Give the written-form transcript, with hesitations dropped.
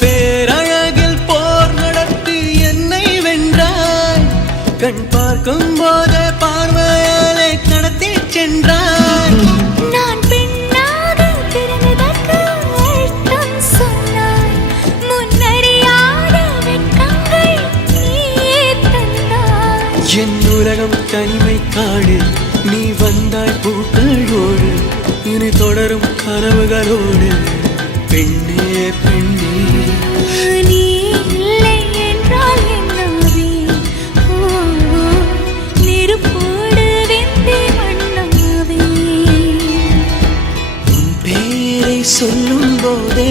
பேரழகில் போர் நடத்தி என்னை வென்றாய். கண் பார்க்கும் போதே பார்வையாலே கடத்தி சென்றாய். நான் பெண்ணாக பிறந்ததற்கு அர்த்தம் சொன்னாய். முன்னறியாத வெட்கங்கள் நீயே தந்தாய். என் உலகம் தனிமை காடு, நீ வந்தாய் பூக்களோடு. இனி தொடரும் கனவுகளோடு. பெண்ணே பெண்ணே, நீ இல்லை என்றால் என்னாவே? நெருப்போடு வெந்தே மண்ணாவே. உன் பேரை சொல்லும் போதே